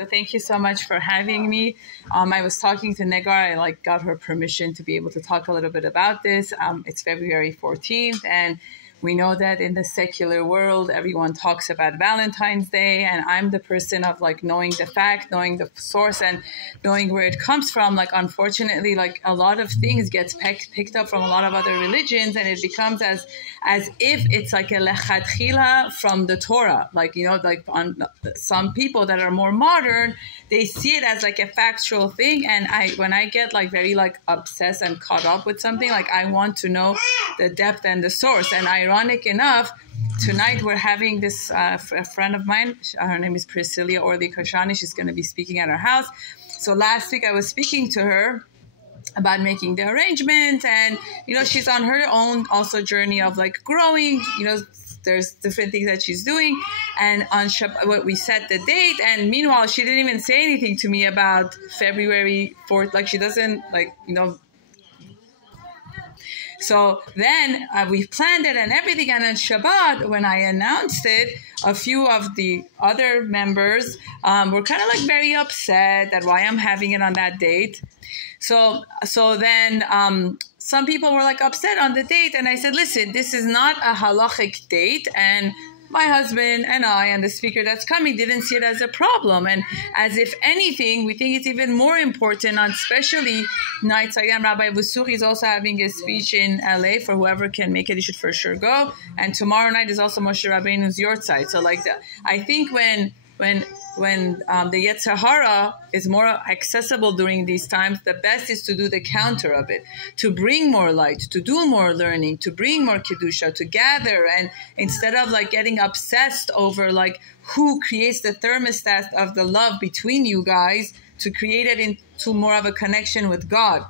So thank you so much for having me. I was talking to Negar. I got her permission to be able to talk a little bit about this. It's February 14th, and we know that in the secular world, everyone talks about Valentine's Day, and I'm the person of knowing the fact, knowing the source, and knowing where it comes from. Unfortunately, a lot of things gets picked up from a lot of other religions, and it becomes as if it's like a lechatchila from the Torah. On some people that are more modern, they see it as a factual thing, and when I get very obsessed and caught up with something, I want to know the depth and the source. And ironic enough, tonight we're having this a friend of mine, her name is Priscilla Orly Koshani. She's going to be speaking at our house. So last week I was speaking to her about making the arrangements, and she's on her own also journey of growing. There's different things that she's doing, and on Shabbat we set the date, and meanwhile she didn't even say anything to me about February 4th. She doesn't So then we planned it and everything, and on Shabbat, when I announced it, a few of the other members were kind of very upset that why I'm having it on that date. So then some people were upset on the date, and I said, listen, this is not a halachic date, and my husband and I and the speaker that's coming didn't see it as a problem. And as if anything, we think it's even more important on especially nights like that. Rabbi Vusuri is also having a speech in LA. For whoever can make it, you should for sure go. And tomorrow night is also Moshe Rabbeinu's Yortzeit. So I think when the Yetzer Hara is more accessible during these times, the best is to do the counter of it, to bring more light, to do more learning, to bring more Kedusha, to gather, and instead of getting obsessed over who creates the thermostat of the love between you guys, to create it into more of a connection with God.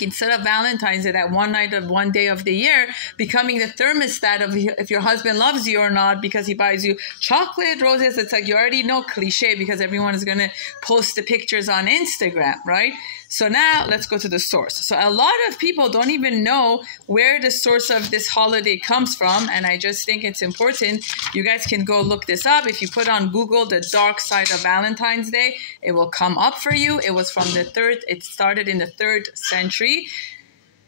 Instead of Valentine's Day, that one day of the year, becoming the thermostat of if your husband loves you or not because he buys you chocolate, roses. It's you already know, cliche, because everyone is going to post the pictures on Instagram, right? So now let's go to the source. So a lot of people don't even know where the source of this holiday comes from, and I just think it's important. You guys can go look this up. If you put on Google the dark side of Valentine's Day, it will come up for you. It was from it started in the 3rd century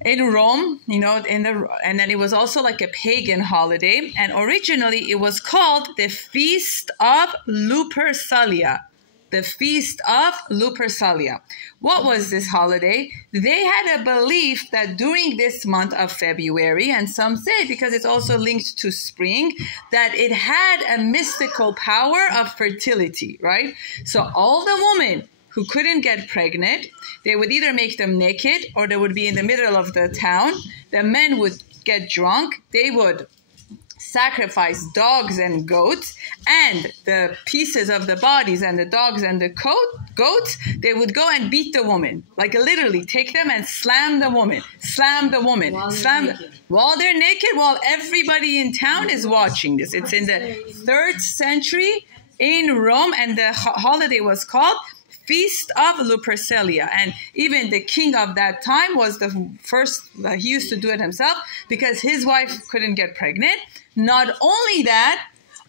in Rome, and then it was also a pagan holiday, and originally it was called the Feast of Lupercalia. The Feast of Lupercalia. What was this holiday? They had a belief that during this month of February, and some say because it's also linked to spring, that it had a mystical power of fertility, right? So all the women who couldn't get pregnant, they would either make them naked or they would be in the middle of the town. The men would get drunk. They would sacrifice dogs and goats, and the pieces of the bodies and the dogs and the goats, they would go and beat the woman. Literally take them and slam the woman. While they're naked, while everybody in town is watching this. It's in the 3rd century in Rome, and the holiday was called Feast of Lupercalia. And even the king of that time was the first, he used to do it himself because his wife couldn't get pregnant. Not only that,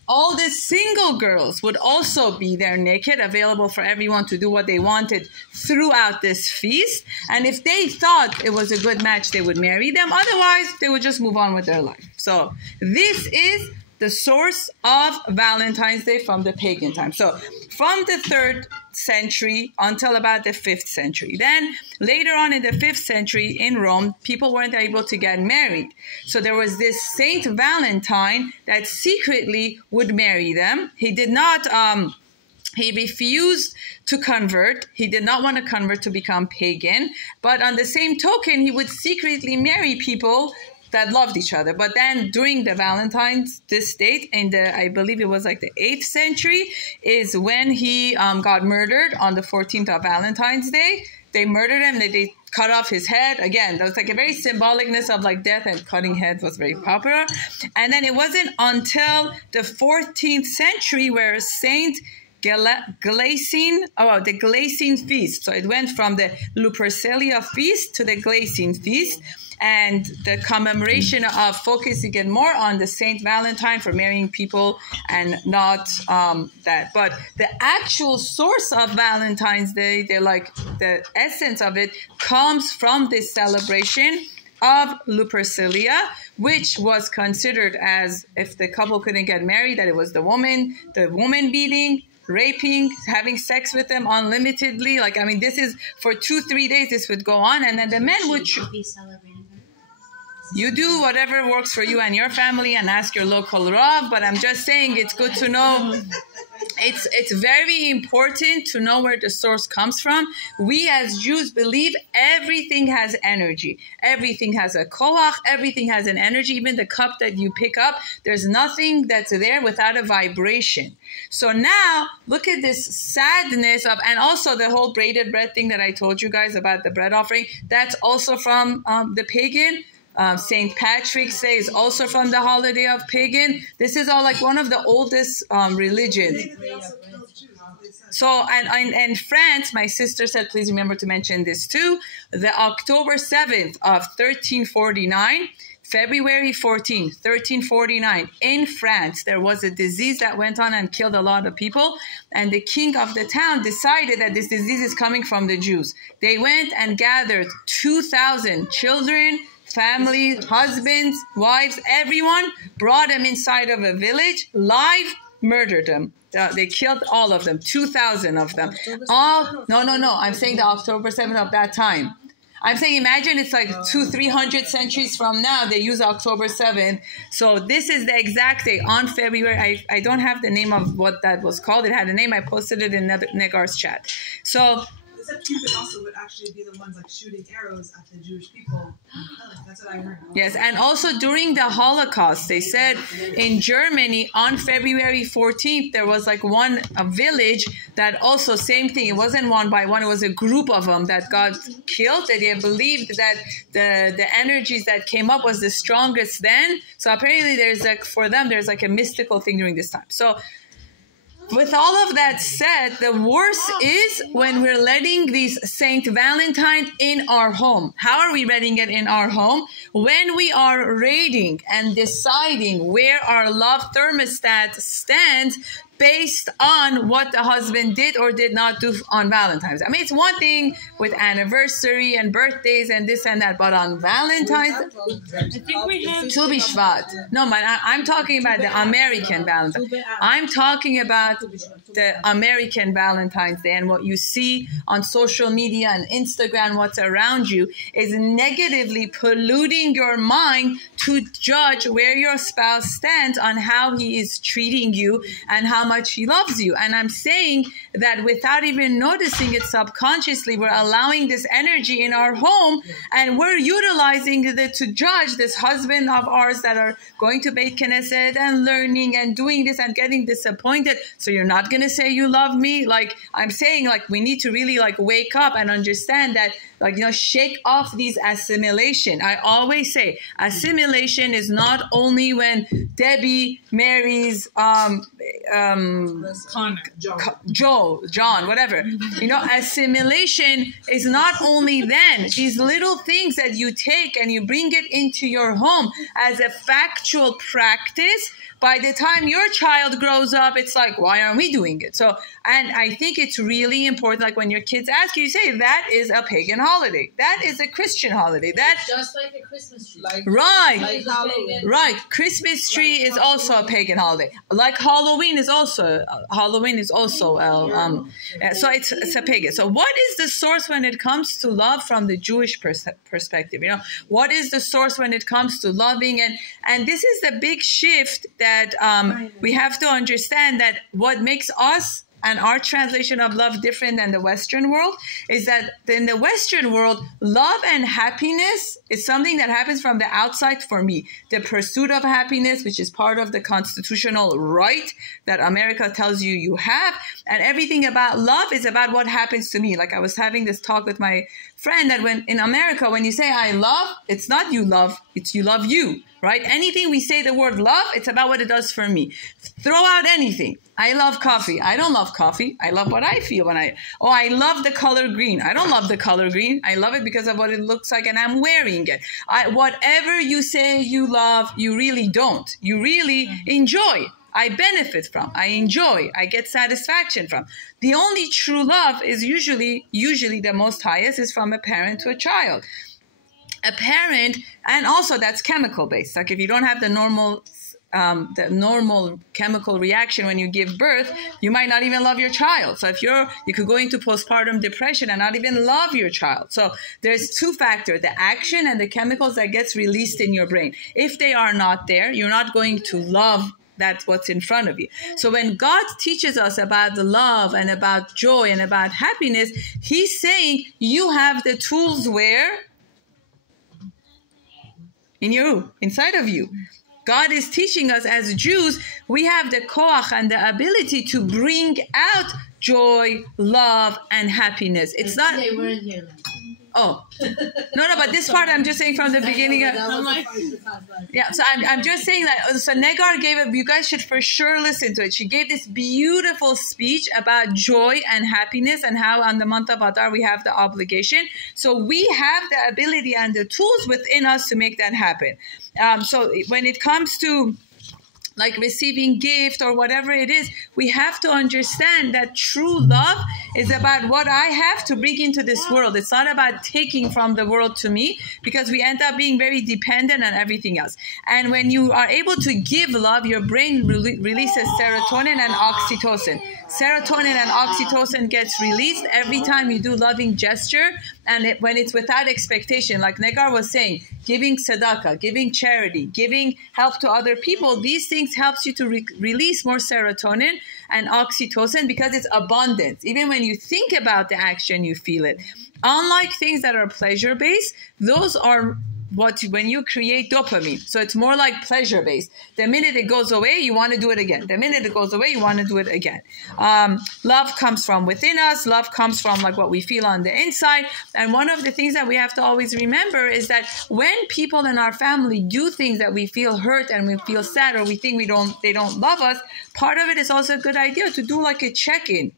all the single girls would also be there naked, available for everyone to do what they wanted throughout this feast. And if they thought it was a good match, they would marry them. Otherwise, they would just move on with their life. So this is the source of Valentine's Day from the pagan time. So from the 3rd century until about the 5th century. Then later on in the 5th century in Rome, people weren't able to get married. So there was this Saint Valentine that secretly would marry them. He did not, he refused to convert. He did not want to convert to become pagan. But on the same token, he would secretly marry people that loved each other. But then during the Valentine's, this date, I believe it was the 8th century, is when he got murdered on the 14th of Valentine's Day. They murdered him. They cut off his head. Again, that was a very symbolicness of death, and cutting heads was very popular. And then it wasn't until the 14th century where Saint the Glacine feast. So it went from the Lupercalia feast to the Glacine feast. And the commemoration of focusing it more on the Saint Valentine for marrying people and not that. But the actual source of Valentine's Day, the essence of it, comes from this celebration of Lupercalia, which was considered as, if the couple couldn't get married, that it was the woman beating, raping, having sex with them unlimitedly. This is for 2-3 days, this would go on. And then the men would... You do whatever works for you and your family and ask your local Rav, but I'm just saying it's good to know. It's very important to know where the source comes from. We as Jews believe everything has energy. Everything has a koach. Everything has an energy. Even the cup that you pick up, there's nothing that's there without a vibration. So now look at this sadness of, and also the whole braided bread thing that I told you guys about the bread offering, that's also from the pagan. St. Patrick's Day is also from the holiday of pagan. This is all one of the oldest religions. So, and France, my sister said, please remember to mention this too. The October 7th of 1349, February 14th, 1349, in France, there was a disease that went on and killed a lot of people. And the king of the town decided that this disease is coming from the Jews. They went and gathered 2,000 children, families, husbands, wives, everyone, brought them inside of a village, live, murdered them. They killed all of them, 2,000 of them. No. I'm saying the October 7th of that time. I'm saying, imagine it's 200-300 centuries from now, they use October 7th. So this is the exact day on February. I don't have the name of what that was called. It had a name. I posted it in Negar's chat. So... That Cupid also would actually be the ones shooting arrows at the Jewish people. That's what I heard. Yes, and also during the Holocaust, they said in Germany on February 14th, there was a village that also, same thing, it wasn't one by one, it was a group of them that got killed, that they believed that the energies that came up was the strongest then. So apparently there's for them, there's a mystical thing during this time. So with all of that said, the worst is when we're letting these Saint Valentine in our home. How are we letting it in our home? When we are rating and deciding where our love thermostat stands based on what the husband did or did not do on Valentine's. It's one thing with anniversary and birthdays and this and that, but on Valentine's, I think we have Tu B'Shvat. No, man, I'm talking about the American Valentine. I'm talking about the American Valentine's Day, and what you see on social media and Instagram, what's around you, is negatively polluting your mind to judge where your spouse stands on how he is treating you and how much he loves you. And I'm saying that without even noticing it subconsciously, we're allowing this energy in our home, and we're utilizing it to judge this husband of ours that are going to Beit Knesset and learning and doing this and getting disappointed. So you're not going to say you love me? I'm saying we need to really wake up and understand that shake off these assimilation. I always say assimilation is not only when Debbie marries John, whatever. Assimilation is not only then. These little things that you take and you bring it into your home as a factual practice, by the time your child grows up, it's why aren't we doing it? So, and I think it's really important, when your kids ask you, you say, that is a pagan holiday. That is a Christian holiday. That's just like a Christmas tree. Right. Christmas tree is also a pagan holiday. Halloween is also so it's a pagan. So what is the source when it comes to love from the Jewish perspective? What is the source when it comes to loving? And this is the big shift that we have to understand, that what makes us and our translation of love different than the Western world is that in the Western world, love and happiness is something that happens from the outside for me. The pursuit of happiness, which is part of the constitutional right that America tells you you have, and everything about love is about what happens to me. I was having this talk with my friend that in America, when you say I love, it's not you love, it's you love you. right? Anything we say the word love, it's about what it does for me. Throw out anything. I love coffee. I don't love coffee. I love what I feel when I love the color green. I don't love the color green. I love it because of what it looks like and I'm wearing it. Whatever you say you love, you really don't. You really enjoy. I benefit from. I enjoy. I get satisfaction from. The only true love is usually the most highest is from a parent to a child. A parent, and also that's chemical based. Like if you don't have the normal chemical reaction when you give birth, you might not even love your child. So if you could go into postpartum depression and not even love your child. So there's two factors, the action and the chemicals that gets released in your brain. If they are not there, you're not going to love that's what's in front of you. So when God teaches us about the love and about joy and about happiness, he's saying you have the tools where? Inside of you. God is teaching us as Jews, we have the koach and the ability to bring out joy, love, and happiness. It's not. They weren't here. Oh, no, but this part I'm just saying from the beginning. Yeah, so I'm just saying that. So Negar gave it. You guys should for sure listen to it. She gave this beautiful speech about joy and happiness and how on the month of Adar we have the obligation. So we have the ability and the tools within us to make that happen. So when it comes to like receiving gift or whatever it is, we have to understand that true love is about what I have to bring into this world. It's not about taking from the world to me, because we end up being very dependent on everything else. And when you are able to give love, your brain releases serotonin and oxytocin. Serotonin and oxytocin gets released every time you do loving gesture, and when it's without expectation, like Negar was saying, giving tzedakah, giving charity, giving help to other people, these things helps you to release more serotonin and oxytocin because it's abundance. Even when you think about the action, you feel it. Unlike things that are pleasure-based, those are when you create dopamine. So it's more like pleasure-based. The minute it goes away, you want to do it again. The minute it goes away, you want to do it again. Love comes from within us. Love comes from like what we feel on the inside. And one of the things that we have to always remember is that when people in our family do things that we feel hurt and we feel sad, or we think they don't love us, part of it is also a good idea to do like a check-in,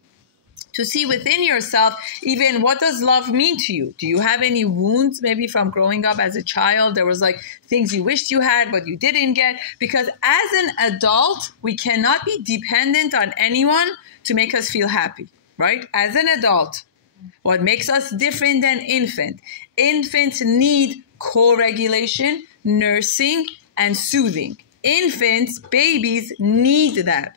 to see within yourself, even what does love mean to you? Do you have any wounds maybe from growing up as a child? There was like things you wished you had, but you didn't get. Because as an adult, we cannot be dependent on anyone to make us feel happy, right? As an adult, what makes us different than infant? Infants need co-regulation, nursing, and soothing. Infants, babies need that.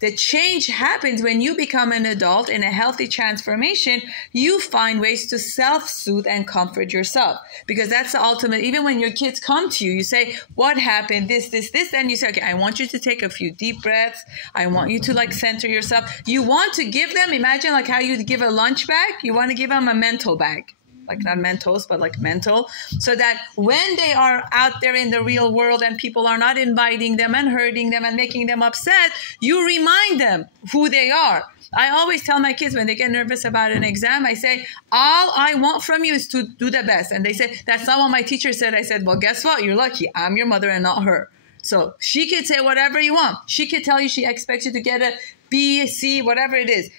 The change happens when you become an adult in a healthy transformation. You find ways to self-soothe and comfort yourself, because that's the ultimate. Even when your kids come to you, you say, what happened? This, and you say, okay, I want you to take a few deep breaths. I want you to like center yourself. You want to give them, imagine like how you'd give a lunch bag. You want to give them a mental bag. Like not Mentos, but like mental, so that when they are out there in the real world and people are not inviting them and hurting them and making them upset, you remind them who they are. I always tell my kids when they get nervous about an exam, I say, all I want from you is to do the best. And they say, that's not what my teacher said. I said, well, guess what? You're lucky. I'm your mother and not her. So she could say whatever you want. She could tell you she expects you to get a B, C, whatever it is.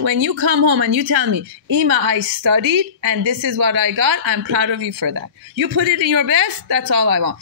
When you come home and you tell me, Ima, I studied and this is what I got, I'm proud of you for that. You put it in your best, that's all I want.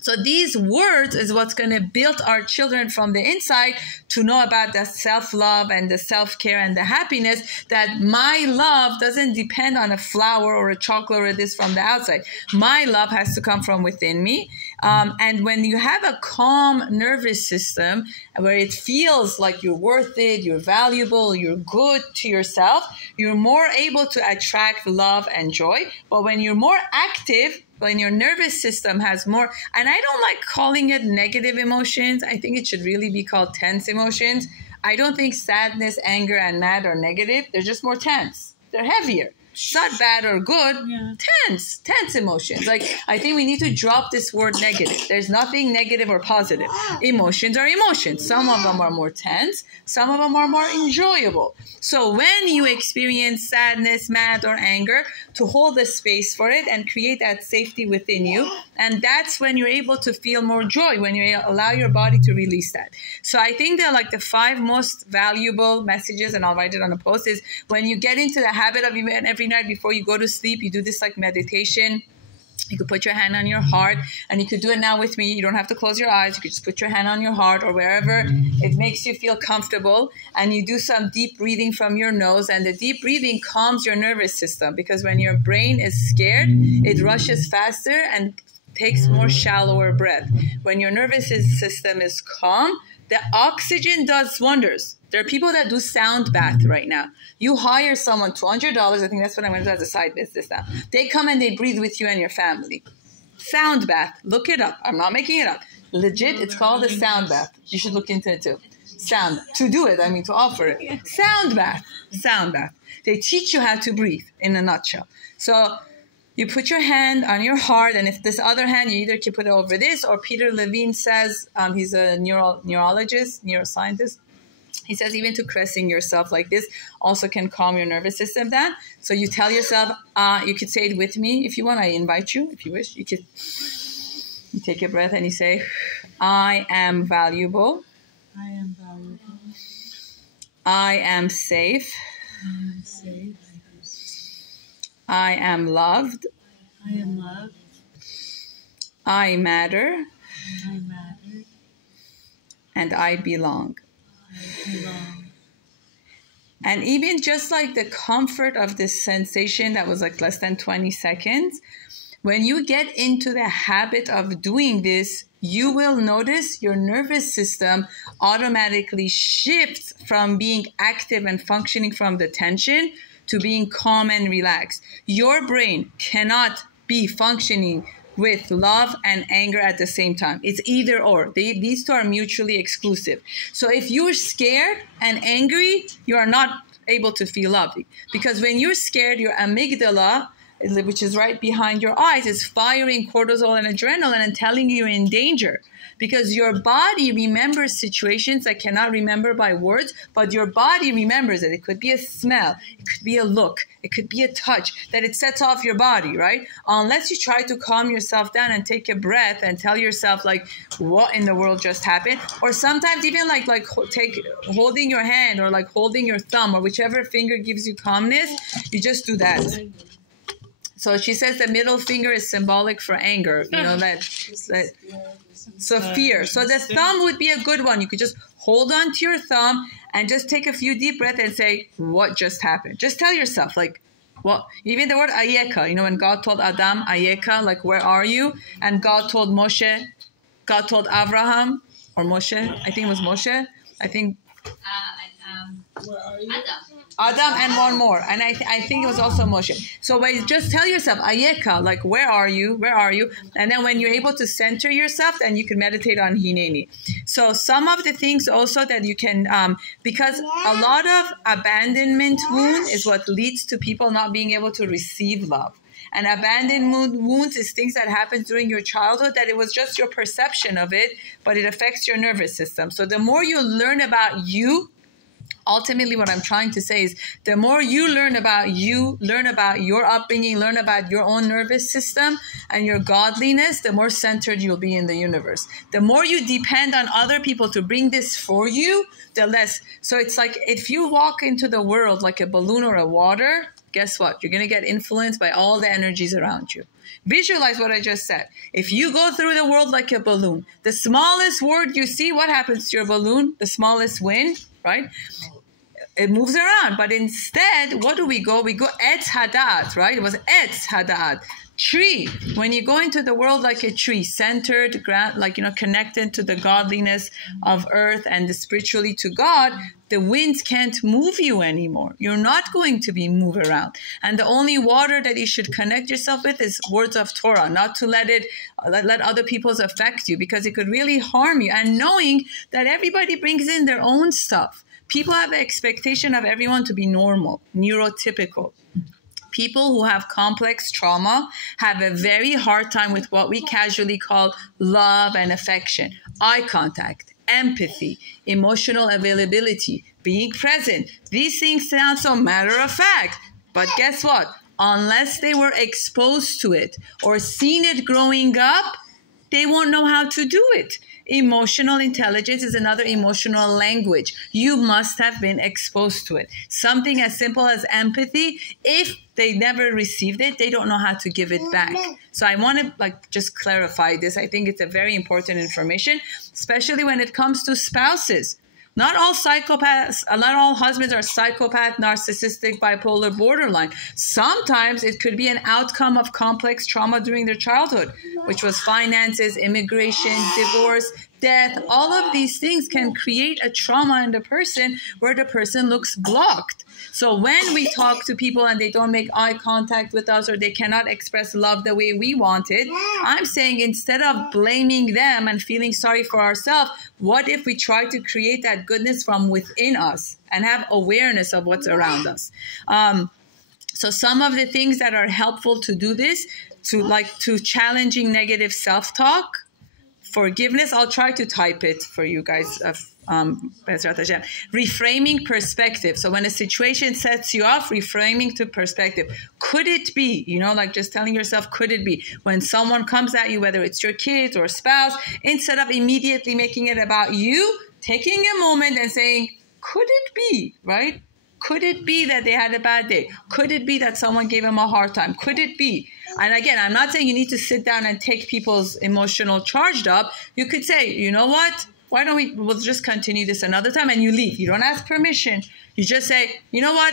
So these words is what's going to build our children from the inside to know about the self-love and the self-care and the happiness, that my love doesn't depend on a flower or a chocolate or this from the outside. My love has to come from within me. And when you have a calm nervous system where it feels like you're worth it, you're valuable, you're good to yourself, you're more able to attract love and joy. But when you're more active, when your nervous system has more, and I don't like calling it negative emotions. I think it should really be called tense emotions. I don't think sadness, anger, and mad are negative. They're just more tense. They're heavier. It's not bad or good. Yeah. Tense emotions. Like, I think we need to drop this word negative. There's nothing negative or positive. Emotions are emotions. Some of them are more tense. Some of them are more enjoyable. So when you experience sadness, mad, or anger, to hold the space for it and create that safety within you. And that's when you're able to feel more joy, when you allow your body to release that. So I think that like the 5 most valuable messages, and I'll write it on a post, is when you get into the habit of even every night before you go to sleep, you do this like meditation. You could put your hand on your heart, and you could do it now with me. You don't have to close your eyes. You could just put your hand on your heart or wherever it makes you feel comfortable, and you do some deep breathing from your nose, and the deep breathing calms your nervous system, because when your brain is scared, it rushes faster and takes more shallower breath. When your nervous system is calm, the oxygen does wonders. There are people that do sound bath right now. You hire someone, $200, I think that's what I'm going to do as a side business now. They come and they breathe with you and your family. Sound bath. Look it up. I'm not making it up. Legit, it's called a sound bath. You should look into it too. Sound. To do it, I mean to offer it. Sound bath. Sound bath. They teach you how to breathe in a nutshell. So you put your hand on your heart, and if this other hand, you either can put it over this, or Peter Levine says, he's a neurologist, neuroscientist. He says even to caressing yourself like this also can calm your nervous system down. So you tell yourself, you could say it with me if you want. I invite you, if you wish. You take a breath and you say, I am valuable. I am valuable. I am safe. I am safe. I am loved. I am loved. I matter. I matter. And I belong. I belong. And even just like the comfort of this sensation that was like less than 20 seconds, when you get into the habit of doing this, you will notice your nervous system automatically shifts from being active and functioning from the tension to being calm and relaxed. Your brain cannot be functioning with love and anger at the same time. It's either or. These two are mutually exclusive. So if you're scared and angry, you are not able to feel lovely. Because when you're scared, your amygdala, which is right behind your eyes, is firing cortisol and adrenaline and telling you you're in danger. Because your body remembers situations that cannot remember by words, but your body remembers it. It could be a smell, it could be a look, it could be a touch that it sets off your body, right? Unless you try to calm yourself down and take a breath and tell yourself like, what in the world just happened? Or sometimes even like holding your hand or like holding your thumb or whichever finger gives you calmness, you just do that. So she says the middle finger is symbolic for anger, you know, so fear. So the thumb would be a good one. You could just hold on to your thumb and just take a few deep breaths and say, what just happened? Just tell yourself, like, well, even the word ayeka, you know, when God told Adam, ayeka, like, where are you? And God told Moshe, God told Abraham, or Moshe, I think it was Moshe, I think. Where are you? Adam and one more. And I think it was also Moshe. So just tell yourself, ayeka, like, where are you? Where are you? And then when you're able to center yourself, then you can meditate on Hineni. So some of the things also that you can, because a lot of abandonment wound is what leads to people not being able to receive love. And abandonment wounds is things that happen during your childhood that it was just your perception of it, but it affects your nervous system. So the more you learn about you, ultimately, what I'm trying to say is the more you learn about you, learn about your upbringing, learn about your own nervous system and your godliness, the more centered you'll be in the universe. The more you depend on other people to bring this for you, the less. So it's like if you walk into the world like a balloon or a water, guess what? You're going to get influenced by all the energies around you. Visualize what I just said. If you go through the world like a balloon, the smallest word you see, what happens to your balloon? The smallest wind, right? It moves around, but instead, what do we go? We go Etz Hadat, right? It was Etz Hadat, tree. When you go into the world like a tree, centered, like, you know, connected to the godliness of earth and spiritually to God, the winds can't move you anymore. You're not going to be moved around. And the only water that you should connect yourself with is words of Torah, not to let other people's affect you, because it could really harm you. And knowing that everybody brings in their own stuff. People have the expectation of everyone to be normal, neurotypical. People who have complex trauma have a very hard time with what we casually call love and affection, eye contact, empathy, emotional availability, being present. These things sound so matter of fact, but guess what? Unless they were exposed to it or seen it growing up, they won't know how to do it. Emotional intelligence is another emotional language. You must have been exposed to it. Something as simple as empathy, if they never received it, they don't know how to give it back. So I want to just clarify this. I think it's a very important information, especially when it comes to spouses. Not all psychopaths, not all husbands are psychopath, narcissistic, bipolar, borderline. Sometimes it could be an outcome of complex trauma during their childhood, which was finances, immigration, divorce, death. All of these things can create a trauma in the person where the person looks blocked. So when we talk to people and they don't make eye contact with us or they cannot express love the way we want it, I'm saying instead of blaming them and feeling sorry for ourselves, what if we try to create that goodness from within us and have awareness of what's around us? So some of the things that are helpful to do this, to challenging negative self-talk, forgiveness. I'll try to type it for you guys. Reframing perspective. So when a situation sets you off, reframing to perspective. Could it be, just telling yourself, could it be? When someone comes at you, whether it's your kids or spouse, instead of immediately making it about you, taking a moment and saying, could it be, right? Could it be that they had a bad day? Could it be that someone gave them a hard time? Could it be? And again, I'm not saying you need to sit down and take people's emotional charged up. You could say, you know what? Why don't we'll just continue this another time, and you leave. You don't ask permission. You just say, you know what?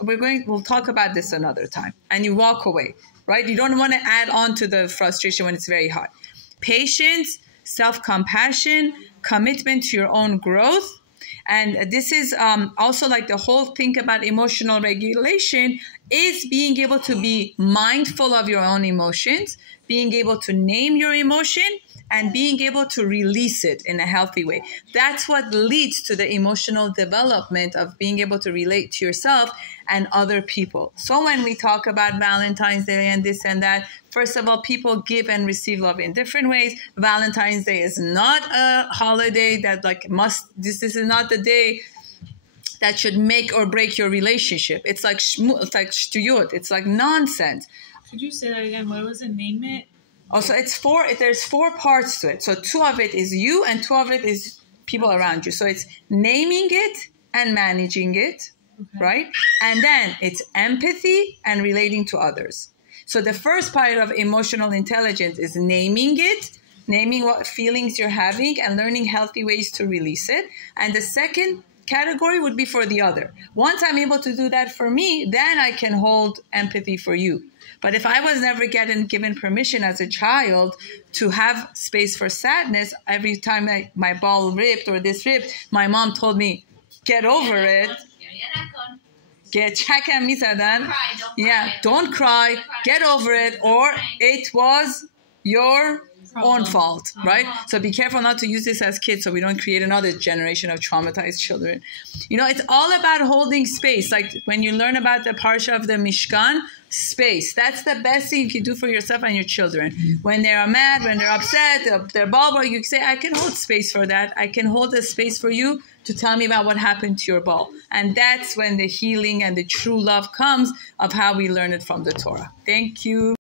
We'll talk about this another time. And you walk away, right? You don't want to add on to the frustration when it's very hot. Patience, self-compassion, commitment to your own growth. And this is also the whole thing about emotional regulation is being able to be mindful of your own emotions, being able to name your emotion, and being able to release it in a healthy way. That's what leads to the emotional development of being able to relate to yourself and other people. So when we talk about Valentine's Day and this and that, first of all, people give and receive love in different ways. Valentine's Day is not a holiday that this is not the day that should make or break your relationship. It's like shtuyot. It's like nonsense. Could you say that again? What was it? Name it? Also, there's 4 parts to it. So 2 of it is you and 2 of it is people around you. So it's naming it and managing it, right? And then it's empathy and relating to others. So the first part of emotional intelligence is naming it, naming what feelings you're having and learning healthy ways to release it. And the second category would be for the other. Once I'm able to do that for me, then I can hold empathy for you. But if I was never given permission as a child to have space for sadness, every time my ball ripped or this ripped, my mom told me, get over it. Don't cry, get over it, or it was your own fault, right? So be careful not to use this as kids so we don't create another generation of traumatized children. It's all about holding space. Like when you learn about the parsha of the Mishkan, space. That's the best thing you can do for yourself and your children. When they're mad, when they're upset, they're ball, you can say, I can hold space for that. I can hold a space for you to tell me about what happened to your ball. And that's when the healing and the true love comes of how we learn it from the Torah. Thank you.